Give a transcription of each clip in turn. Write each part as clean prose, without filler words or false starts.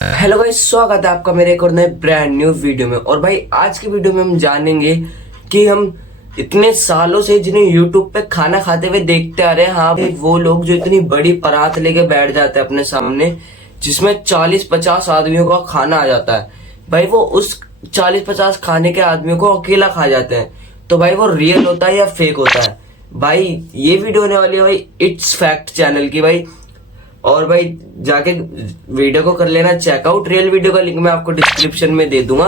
Hello भाई, स्वागत है आपका मेरे एक और नए ब्रांड न्यू वीडियो में। और भाई आज की वीडियो में हम जानेंगे कि हम इतने सालों से जिन्हें यूट्यूब पे खाना खाते हुए देखते आ रहे हैं, हाँ भाई वो लोग जो इतनी बड़ी परात लेके बैठ जाते हैं अपने सामने, जिसमें 40-50 आदमियों का खाना आ जाता है। भाई वो उस 40-50 खाने के आदमियों को अकेला खा जाते हैं। तो भाई वो रियल होता है या फेक होता है? भाई ये वीडियो होने वाली है भाई इट्स फैक्ट चैनल की भाई। और भाई जाके वीडियो को कर लेना चेकआउट। रियल वीडियो का लिंक मैं आपको डिस्क्रिप्शन में दे दूंगा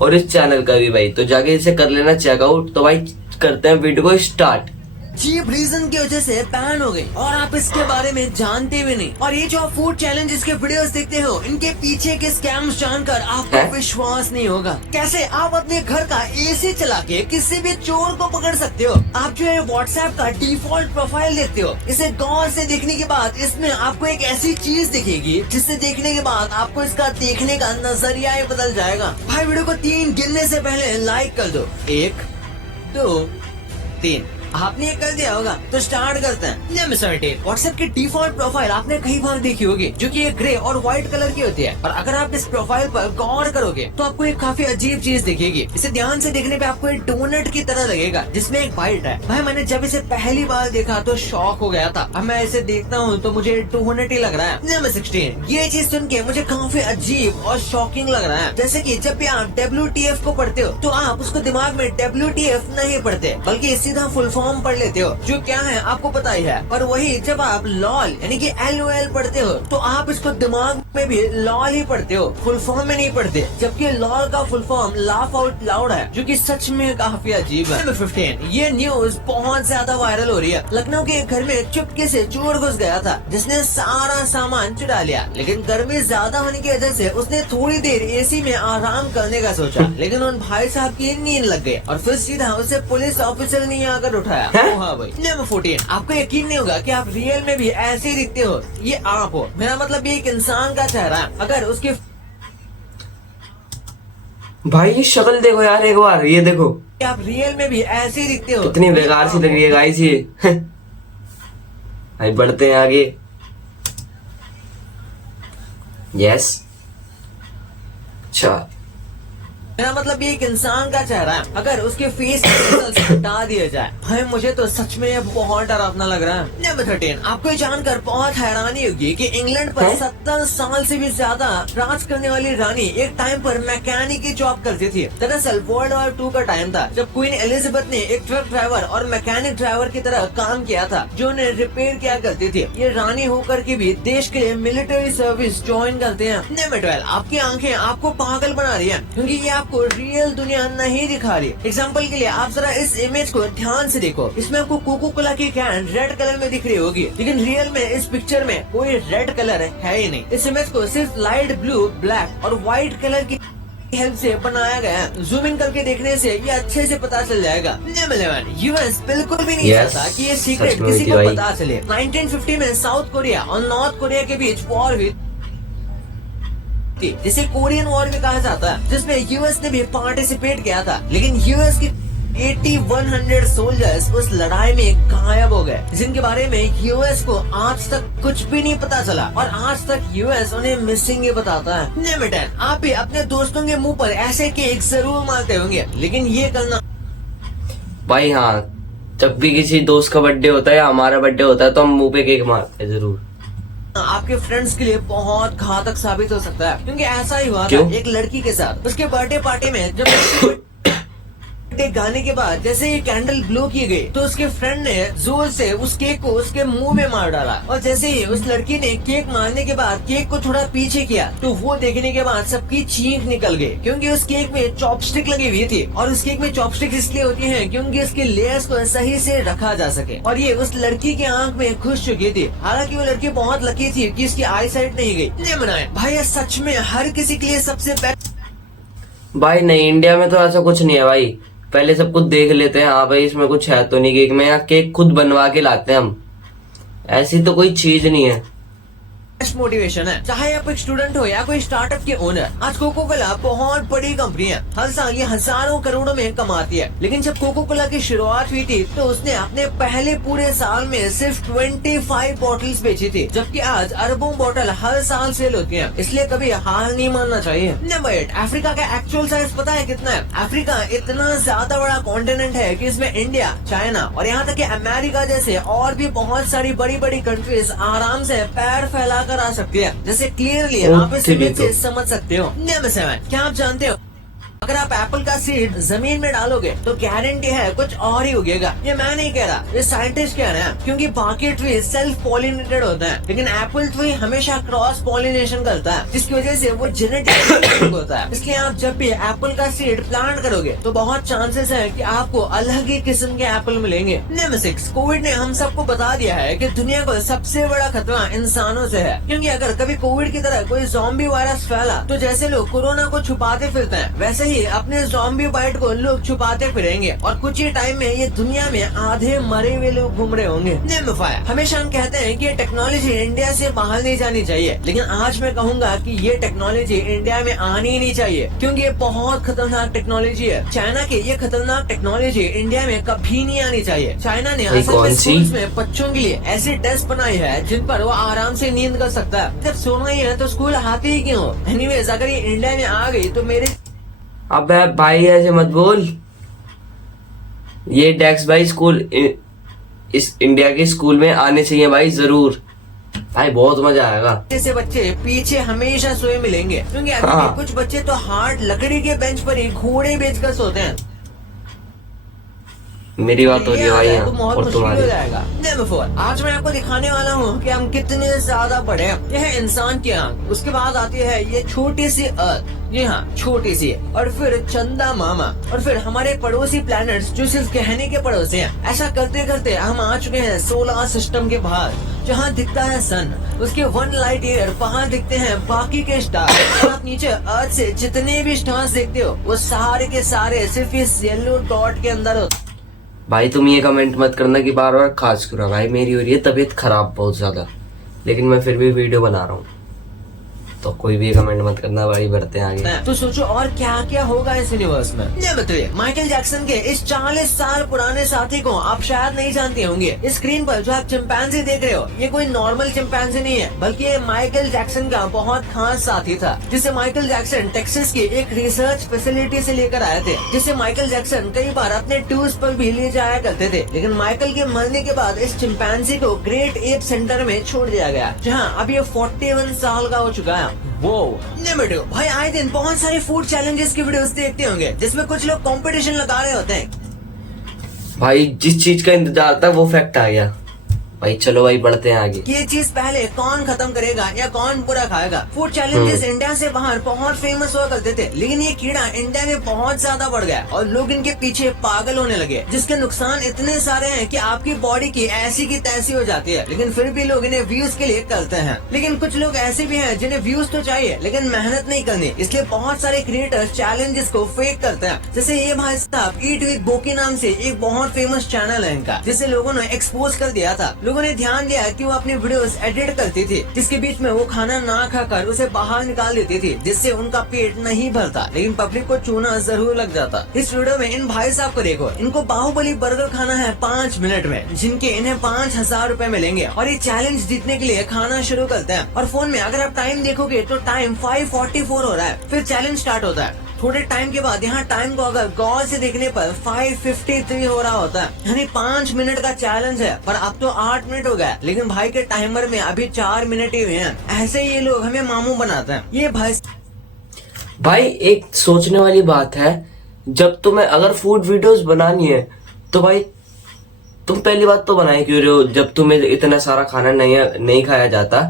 और इस चैनल का भी भाई, तो जाके इसे कर लेना चेकआउट। तो भाई करते हैं वीडियो को स्टार्ट। चीप रीजन की वजह से बैन हो गई और आप इसके बारे में जानते भी नहीं। और ये जो आप फूड चैलेंजेस के वीडियोस देखते हो, इनके पीछे के स्कैम्स जानकर आपको विश्वास नहीं होगा। कैसे आप अपने घर का एसी चला के किसी भी चोर को पकड़ सकते हो। आप जो है व्हाट्सएप का डिफॉल्ट प्रोफाइल देखते हो, इसे गौर से देखने के बाद इसमें आपको एक ऐसी चीज दिखेगी जिससे देखने के बाद आपको इसका देखने का नजरिया ही बदल जाएगा। भाई वीडियो को 3 गिनने से पहले लाइक कर दो। 1 2 3। आपने ये कर दिया होगा तो स्टार्ट करते हैं। व्हाट्सएप की डिफॉल्ट प्रोफाइल आपने कई बार देखी होगी, जो कि एक ग्रे और व्हाइट कलर की होती है। और अगर आप इस प्रोफाइल पर गौर करोगे तो आपको एक काफी अजीब चीज दिखेगी। इसे ध्यान से देखने पे आपको एक डोनट की तरह लगेगा जिसमें एक बाइट है। भाई मैंने जब इसे पहली बार देखा तो शॉक हो गया था। अब मैं इसे देखता हूँ तो मुझे डोनट ही लग रहा है। नंबर 16, ये चीज सुन के मुझे काफी अजीब और शॉकिंग लग रहा है। जैसे कि जब भी आप WTF को पढ़ते हो तो आप उसको दिमाग में WTF नहीं पढ़ते, बल्कि सीधा फुल फॉर्म पढ़ लेते हो, जो क्या है आपको पता ही है। पर वही जब आप लॉल यानी कि LOL पढ़ते हो तो आप इसको दिमाग में भी लॉल ही पढ़ते हो, फुल फॉर्म में नहीं पढ़ते। जबकि लॉल का full form laugh out loud है, जो कि सच में काफी अजीब है। नंबर 15, ये न्यूज बहुत ज्यादा वायरल हो रही है। लखनऊ के एक घर में चुपके से चोर घुस गया था, जिसने सारा सामान चुरा लिया। लेकिन गर्मी ज्यादा होने की वजह से उसने थोड़ी देर एसी में आराम करने का सोचा, लेकिन उन भाई साहब की नींद लग गई और फिर सीधा उसे पुलिस ऑफिसर ने आकर उठाया। हाँ भाई। नंबर 14, आपको यकीन नहीं होगा कि आप रियल में भी ऐसे ही दिखते हो। ये आप हो, मेरा मतलब ये एक इंसान का चेहरा है। अगर उसके भाई ये शक्ल देखो यार एक बार, ये देखो आप रियल में भी ऐसे ही दिखते हो। कितनी बेकार सी लग रही है गाइस ये। भाई बढ़ते हैं आगे। यस, अच्छा मेरा मतलब ये एक इंसान का चेहरा है। अगर उसके फेस के हटा दिया जाए, भाई मुझे तो सच में ये बहुत डरावना लग रहा है। नंबर 13, आपको ये जानकर बहुत हैरानी होगी कि इंग्लैंड पर 70 साल से भी ज्यादा राज करने वाली रानी एक टाइम पर मैकेनिक की जॉब करती थी। दरअसल वर्ल्ड वॉर 2 का टाइम था, जब क्वीन एलिजाबेथ ने एक ट्रक ड्राइवर और मैकेनिक ड्राइवर की तरह काम किया था, जो उन्हें रिपेयर किया करती थी। ये रानी होकर के भी देश के लिए मिलिट्री सर्विस ज्वाइन करते हैं। नंबर 12, आपकी आंखें आपको पागल बना रही है, क्योंकि ये आपको रियल दुनिया नहीं दिखा रही। एग्जाम्पल के लिए आप जरा इस इमेज को ध्यान से देखो। इसमें आपको कोको कोला की कैन रेड कलर में दिख रही होगी, लेकिन रियल में इस पिक्चर में कोई रेड कलर है ही नहीं। इस इमेज को सिर्फ लाइट ब्लू, ब्लैक और व्हाइट कलर की हेल्प से बनाया गया है। जूम इन करके देखने से ये अच्छे से पता चल जाएगा। नंबर 11, यूएस बिल्कुल भी नहीं चाहता कि ये सीक्रेट किसी को पता चले। 1950 में साउथ कोरिया और नॉर्थ कोरिया के बीच वॉर हुई, जिसे कोरियन वॉर भी कहा जाता है, जिसमें यूएस ने भी पार्टिसिपेट किया था। लेकिन यूएस की 8100 सोल्जर्स उस लड़ाई में गायब हो गए, जिनके बारे में यूएस को आज तक कुछ भी नहीं पता चला। और आज तक यूएस उन्हें मिसिंग ही बताता है। नंबर 10, आप भी अपने दोस्तों के मुंह पर ऐसे केक जरूर मारते होंगे, लेकिन ये करना भाई हाँ, जब भी किसी दोस्त का बर्थडे होता है या हमारा बर्थडे होता है तो हम मुंह पे केक मारते हैं जरूर। आपके फ्रेंड्स के लिए बहुत घातक साबित हो सकता है, क्योंकि ऐसा ही हुआ था एक लड़की के साथ। उसके बर्थडे पार्टी में जब गाने के बाद जैसे ये कैंडल ब्लो की गई, तो उसके फ्रेंड ने जोर से उस केक को उसके मुंह में मार डाला। और जैसे ही उस लड़की ने केक मारने के बाद केक को थोड़ा पीछे किया, तो वो देखने के बाद सबकी चीख निकल गई, क्योंकि उस केक में चॉपस्टिक लगी हुई थी। और उस केक में चॉपस्टिक इसलिए होती है क्योंकि उसके लेयर्स को सही से रखा जा सके। और ये उस लड़की की आंख में घुस चुकी थी। हालांकि वो लड़की बहुत लकी थी कि उसकी आई साइट नहीं गई। नहीं बनाए भाई, ये सच में हर किसी के लिए सबसे बेस्ट। भाई नहीं, इंडिया में तो ऐसा कुछ नहीं है भाई। पहले सब कुछ देख लेते हैं, हाँ भाई इसमें कुछ है तो नहीं केक में, यहाँ केक खुद बनवा के लाते हैं हम। ऐसी तो कोई चीज नहीं है। बेस्ट मोटिवेशन है। चाहे आप एक स्टूडेंट हो या कोई स्टार्टअप के ओनर, आज कोको कोला बहुत बड़ी कंपनी है। हर साल ये हजारों करोड़ों में कमाती है। लेकिन जब कोको कोला की शुरुआत हुई थी तो उसने अपने पहले पूरे साल में सिर्फ 25 बॉटल्स बेची थी, जबकि आज अरबों बोतल हर साल सेल होती है। इसलिए कभी हार नहीं मानना चाहिए। नंबर 8, अफ्रीका का एक्चुअल साइज पता है कितना है? अफ्रीका इतना ज्यादा बड़ा कॉन्टिनेंट है कि इसमें इंडिया, चाइना और यहाँ तक कि अमेरिका जैसे और भी बहुत सारी बड़ी बड़ी कंट्रीज आराम से पैर फैला कर आ सकती है। जैसे क्लियरली आप इस इमेज से समझ सकते हो। नंबर 7, क्या आप जानते हो अगर आप एप्पल का सीड जमीन में डालोगे तो गारंटी है कुछ और ही उगेगा। ये मैं नहीं कह रहा, ये साइंटिस्ट कह रहे हैं, क्योंकि बाकी ट्री सेल्फ पॉलिनेटेड होता है, लेकिन एप्पल ट्री हमेशा क्रॉस पॉलिनेशन करता है, जिसकी वजह से वो जेनेटिक होता है। इसलिए आप जब भी एप्पल का सीड प्लांट करोगे तो बहुत चांसेस है कि आपको अलग ही किस्म के एप्पल मिलेंगे। नंबर 6, कोविड ने हम सबको बता दिया है कि दुनिया को सबसे बड़ा खतरा इंसानों से है, क्योंकि अगर कभी कोविड की तरह कोई ज़ॉम्बी वायरस फैला तो जैसे लोग कोरोना को छुपाते फिरते हैं, वैसे ही अपने ज़ॉम्बी बाइट को लोग छुपाते फिरेंगे और कुछ ही टाइम में ये दुनिया में आधे मरे हुए लोग घूम रहे होंगे। नंबर 5, हमेशा हम कहते हैं कि ये टेक्नोलॉजी इंडिया से बाहर नहीं जानी चाहिए, लेकिन आज मैं कहूँगा कि ये टेक्नोलॉजी इंडिया में आनी ही नहीं चाहिए, क्योंकि ये बहुत खतरनाक टेक्नोलॉजी है। चाइना की ये खतरनाक टेक्नोलॉजी इंडिया में कभी नहीं आनी चाहिए। चाइना ने असल में स्कूल्स में बच्चों के लिए ऐसी डेस्क बनाई है जिन पर वो आराम से नींद कर सकता है। जब सोना ही है तो स्कूल आते ही क्यों? एनीवेज, अगर ये इंडिया में आ गई तो मेरे अबे भाई ऐसे मत बोल। ये डेस्क भाई स्कूल इस इंडिया के स्कूल में आने चाहिए भाई, जरूर भाई, बहुत मजा आएगा। जैसे बच्चे पीछे हमेशा सोए मिलेंगे, क्योंकि अभी हाँ। भी कुछ बच्चे तो हार्ड लकड़ी के बेंच पर ही घोड़े बेचकर सोते हैं। मेरी बात हो रही है भाई तो यहाँ बहुत और मुश्किल हो तुम्हारी। जाएगा। नंबर 4, आज मैं आपको दिखाने वाला हूँ कि हम कितने ज्यादा बड़े हैं। यह है इंसान की आंख, उसके बाद आती है ये छोटी सी अर्थ, जी हाँ छोटी सी, और फिर चंदा मामा, और फिर हमारे पड़ोसी प्लैनेट्स जो सिर्फ कहने के पड़ोसी हैं। ऐसा करते करते हम आ चुके हैं सोलर सिस्टम के बाहर, जहाँ दिखता है सन, उसके 1 लाइट ईयर वहाँ दिखते हैं बाकी के स्टार। और आप नीचे अर्थ से जितने भी स्टार्स देखते हो वो सारे के सारे सिर्फ इस येलो डॉट के अंदर होते। भाई तुम ये कमेंट मत करना कि बार बार खास करो भाई, मेरी हो रही है तबीयत खराब बहुत ज्यादा, लेकिन मैं फिर भी वीडियो बना रहा हूँ, तो कोई भी कमेंट मत करना भाई, बढ़ते हैं आगे। तो सोचो और क्या क्या होगा इस यूनिवर्स में। नंबर 3, माइकल जैक्सन के इस 40 साल पुराने साथी को आप शायद नहीं जानते होंगे। इस स्क्रीन पर जो आप चिंपैंजी देख रहे हो, ये कोई नॉर्मल चिंपैंजी नहीं है, बल्कि ये माइकल जैक्सन का बहुत खास साथी था, जिसे माइकल जैक्सन टेक्सास की एक रिसर्च फैसिलिटी से लेकर आए थे, जिसे माइकल जैक्सन कई बार अपने टूर्स पर भी ले जाया करते थे। लेकिन माइकल के मरने के बाद इस चिंपैंजी को ग्रेट एप सेंटर में छोड़ दिया गया, जहाँ अब ये 41 साल का हो चुका है। वो नंबर 2, भाई आए दिन बहुत सारे फूड चैलेंजेस की वीडियोस देखते होंगे, जिसमें कुछ लोग कंपटीशन लगा रहे होते हैं। भाई जिस चीज का इंतजार था वो फैक्ट आ गया भाई, चलो भाई बढ़ते हैं आगे। ये चीज पहले कौन खत्म करेगा या कौन पूरा खाएगा। फूड चैलेंजेस इंडिया से बाहर बहुत फेमस हुआ करते थे, लेकिन ये कीड़ा इंडिया में बहुत ज्यादा बढ़ गया और लोग इनके पीछे पागल होने लगे, जिसके नुकसान इतने सारे हैं कि आपकी बॉडी की ऐसी की तैसी हो जाती है। लेकिन फिर भी लोग इन्हें व्यूज के लिए करते हैं। लेकिन कुछ लोग ऐसे भी हैं जिन्हें व्यूज तो चाहिए लेकिन मेहनत नहीं करनी, इसलिए बहुत सारे क्रिएटर्स चैलेंजेस को फेक करते हैं। जैसे ये भाई साहब ईट विद बोकी नाम से एक बहुत फेमस चैनल है इनका, जिसे लोगों ने एक्सपोज कर दिया था। लोगों ने ध्यान दिया कि वो अपनी वीडियोस एडिट करती थी, जिसके बीच में वो खाना ना खाकर उसे बाहर निकाल देती थी, जिससे उनका पेट नहीं भरता, लेकिन पब्लिक को चूना जरूर लग जाता। इस वीडियो में इन भाई साहब को देखो, इनको बाहुबली बर्गर खाना है 5 मिनट में, जिनके इन्हें 5000 रूपए मिलेंगे, और ये चैलेंज जीतने के लिए खाना शुरू करते हैं। और फोन में अगर आप टाइम देखोगे तो टाइम 5:44 हो रहा है। फिर चैलेंज स्टार्ट होता है। थोड़े टाइम के बाद यहाँ टाइम को अगर गौर से देखने पर 5:53 हो रहा होता है, यानी 5 मिनट का चैलेंज है, पर अब तो 8 मिनट हो गया, लेकिन भाई के टाइमर में अभी 4 मिनट ही हुए हैं। ऐसे ये लोग हमें मामू बनाते हैं। ये भाई एक सोचने वाली बात है, जब तुम्हें अगर फूड वीडियोस बनानी है तो भाई तुम पहली बात तो बनाए क्यों रहे हो, जब तुम्हें इतना सारा खाना नहीं खाया जाता,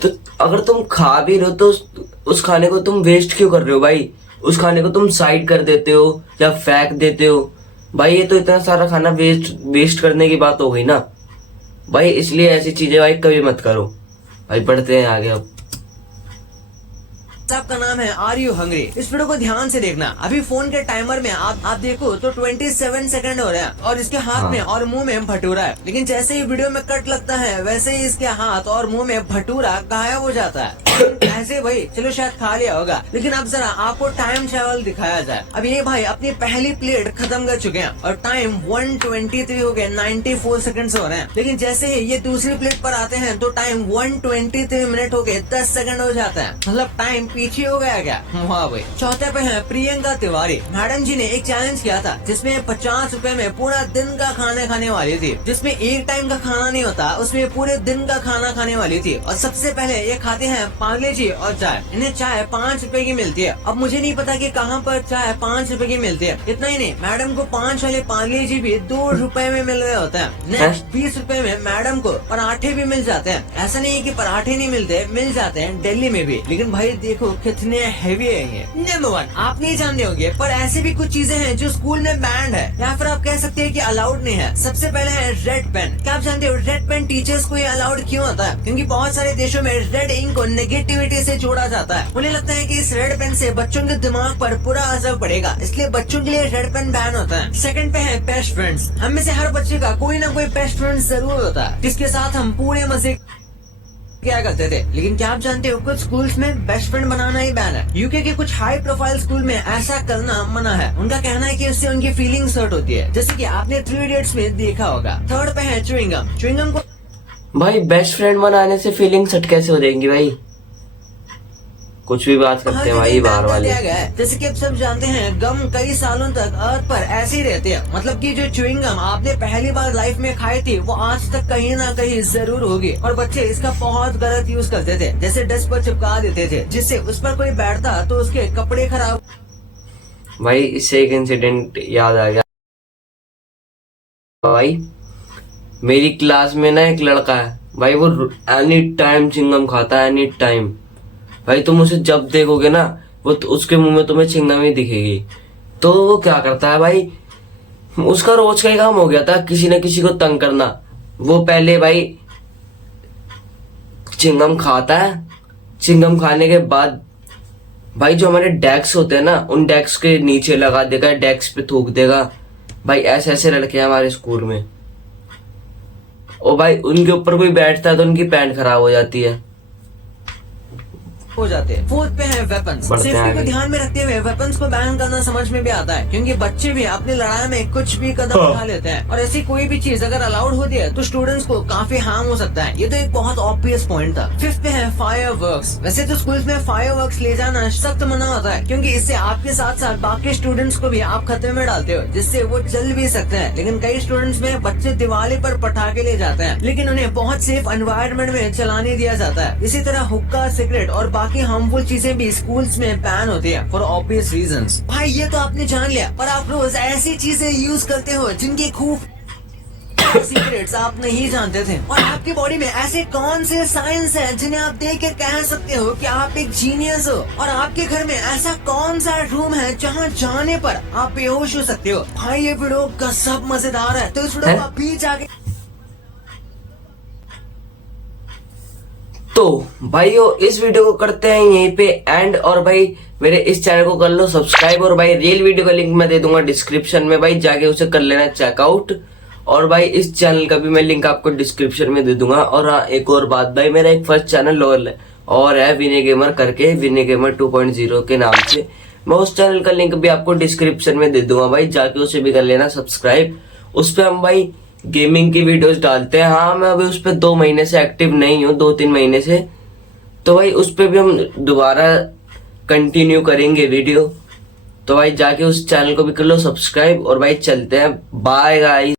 तो अगर तुम खा भी रहे हो तो उस खाने को तुम वेस्ट क्यों कर रहे हो भाई? उस खाने को तुम साइड कर देते हो या फेंक देते हो भाई, ये तो इतना सारा खाना वेस्ट करने की बात हो गई ना भाई। इसलिए ऐसी चीजें भाई कभी मत करो भाई, बढ़ते हैं आगे अब। आपका नाम है आर यू हंग्री। इस वीडियो को ध्यान से देखना। अभी फोन के टाइमर में आप देखो तो 27 सेकंड हो रहा है और इसके हाथ में और मुंह में भटूरा है। लेकिन जैसे ही वीडियो में कट लगता है वैसे ही इसके हाथ और मुंह में भटूरा गायब हो जाता है। ऐसे भाई चलो शायद खा लिया होगा, लेकिन अब जरा आपको टाइम ट्रेवल दिखाया जाए। अब ये भाई अपनी पहली प्लेट खत्म कर चुके हैं और टाइम 123 हो गए, 94 सेकंड हो रहे हैं। लेकिन जैसे ही ये दूसरी प्लेट पर आते हैं तो टाइम 123 मिनट हो गए, 10 सेकंड हो जाता है। मतलब टाइम पीछे हो गया क्या? वाह भाई। चौथे पे है प्रियंका तिवारी। मैडम जी ने एक चैलेंज किया था जिसमें 50 रुपए में पूरा दिन का खाना खाने वाली थी, जिसमें एक टाइम का खाना नहीं होता, उसमें पूरे दिन का खाना खाने वाली थी। और सबसे पहले ये खाते हैं पार्ले जी और चाय। इन्हें चाय 5 रुपए की मिलती है। अब मुझे नहीं पता कि कहाँ पर चाय 5 रुपए की मिलती है। इतना ही नहीं, मैडम को 5 वाले पार्ले जी भी 2 रुपए में मिल रहे होते हैं। नेक्स्ट 20 रुपए में मैडम को पराठे भी मिल जाते हैं। ऐसा नहीं है कि पराठे नहीं मिलते, मिल जाते हैं दिल्ली में भी। लेकिन भाई देखो कितने हैवी है ये। नंबर 1 आप नहीं जानते होंगे, पर ऐसी भी कुछ चीजें हैं जो स्कूल में बैंड है या फिर आप कह सकते हैं कि अलाउड नहीं है। सबसे पहले है रेड पेन। क्या आप जानते हो रेड पेन टीचर्स को ये अलाउड क्यों होता है? क्योंकि बहुत सारे देशों में रेड इंक को नेगेटिविटी से जोड़ा जाता है। उन्हें लगता है कि इस रेड पेन से बच्चों के दिमाग पर बुरा असर पड़ेगा, इसलिए बच्चों के लिए रेड पेन बैन होता है। सेकंड पे है बेस्ट फ्रेंड्स। हम में से हर बच्चे का कोई ना कोई बेस्ट फ्रेंड जरूर होता है जिसके साथ हम पूरे मजे क्या करते थे। लेकिन क्या आप जानते हो कुछ स्कूल्स में बेस्ट फ्रेंड बनाना ही बैन है। यूके के कुछ हाई प्रोफाइल स्कूल में ऐसा करना मना है। उनका कहना है कि उससे उनकी फीलिंग्स हर्ट होती है, जैसे कि आपने 3 इडियट्स में देखा होगा। थर्ड पे है च्युइंगम। च्युइंगम को भाई बेस्ट फ्रेंड बनाने से फीलिंग्स हट कैसे हो जाएंगी भाई? कुछ भी बात करते हैं भाई बाहर वाले। जैसे कि आप सब जानते हैं गम कई सालों तक अर्थ पर ऐसे ही रहते हैं। मतलब कि जो च्युइंगम आपने पहली बार लाइफ में खाई थी वो आज तक कहीं ना कहीं जरूर होगी। और बच्चे इसका बहुत गलत यूज करते थे, जैसे डेस्क पर चिपका देते थे जिससे उस पर कोई बैठता तो उसके कपड़े खराब। भाई इससे एक इंसिडेंट याद आ गया भाई। मेरी क्लास में ना एक लड़का है भाई, वो एनी टाइम चिंगम खाता है, एनी टाइम। भाई तुम उसे जब देखोगे ना वो तो उसके मुंह में तुम्हें चिंगम ही दिखेगी। तो वो क्या करता है भाई, उसका रोज का ही काम हो गया था किसी न किसी को तंग करना। वो पहले भाई चिंगम खाता है, चिंगम खाने के बाद भाई जो हमारे डेस्क होते हैं ना उन डेस्क के नीचे लगा देगा, डेस्क पे थूक देगा। भाई ऐसे ऐसे लड़के हैं हमारे स्कूल में। और भाई उनके ऊपर कोई बैठता है तो उनकी पैंट खराब हो जाती है, हो जाते हैं। फोर्थ पे है वेपन्स। सेफ्टी को ध्यान में रखते हुए वेपन्स को बैन करना समझ में भी आता है, क्योंकि बच्चे भी अपनी लड़ाई में कुछ भी कदम उठा लेते हैं और ऐसी कोई भी चीज अगर अलाउड होती है तो स्टूडेंट्स को काफी हार्म हो सकता है। ये तो एक बहुत ऑब्वियस पॉइंट था। फिफ्थ पे है फायरवर्क्स। वैसे तो स्कूल में फायरवर्क्स ले जाना सख्त मना होता है, क्योंकि इससे आपके साथ साथ बाकी स्टूडेंट्स को भी आप खतरे में डालते हो, जिससे वो जल भी सकते हैं। लेकिन कई स्टूडेंट्स में बच्चे दिवाली पर पटाखे ले जाते हैं, लेकिन उन्हें बहुत सेफ एनवायरनमेंट में चलाने दिया जाता है। इसी तरह हुक्का, सिगरेट और बाकी हार्मफुल चीजें भी स्कूल्स में बैन होती है फॉर ऑब्वियस रीजंस। भाई ये तो आपने जान लिया, पर आप रोज ऐसी चीजें यूज करते हो जिनकी खूब सीक्रेट्स आप नहीं जानते थे। और आपकी बॉडी में ऐसे कौन से साइंस हैं जिन्हें आप देख के कह सकते हो कि आप एक जीनियस हो। और आपके घर में ऐसा कौन सा रूम है जहाँ जाने पर आप बेहोश हो सकते हो। भाई ये वीडियो का सब मजेदार है, तो इस वीडियो को आप भी जाके। तो भाइयों इस वीडियो को करते हैं यहीं पे एंड। और भाई मेरे इस चैनल को कर लो सब्सक्राइब। और भाई रियल वीडियो का लिंक मैं दे दूंगा डिस्क्रिप्शन में, भाई जाके उसे कर लेना चेकआउट। और भाई इस चैनल का भी मैं लिंक आपको डिस्क्रिप्शन में दे दूंगा। और हाँ एक और बात भाई, मेरा एक फर्स्ट चैनल और है विनय गेमर करके, विनय गेमर 2.0 के नाम से। मैं उस चैनल का लिंक भी आपको डिस्क्रिप्शन में दे दूंगा, भाई जाके उसे भी कर लेना सब्सक्राइब। उस पर हम भाई गेमिंग की वीडियोस डालते हैं। हाँ मैं अभी उस पर 2 महीने से एक्टिव नहीं हूँ, 2-3 महीने से। तो भाई उस पर भी हम दोबारा कंटिन्यू करेंगे वीडियो। तो भाई जाके उस चैनल को भी कर लो सब्सक्राइब। और भाई चलते हैं, बाय गाइस।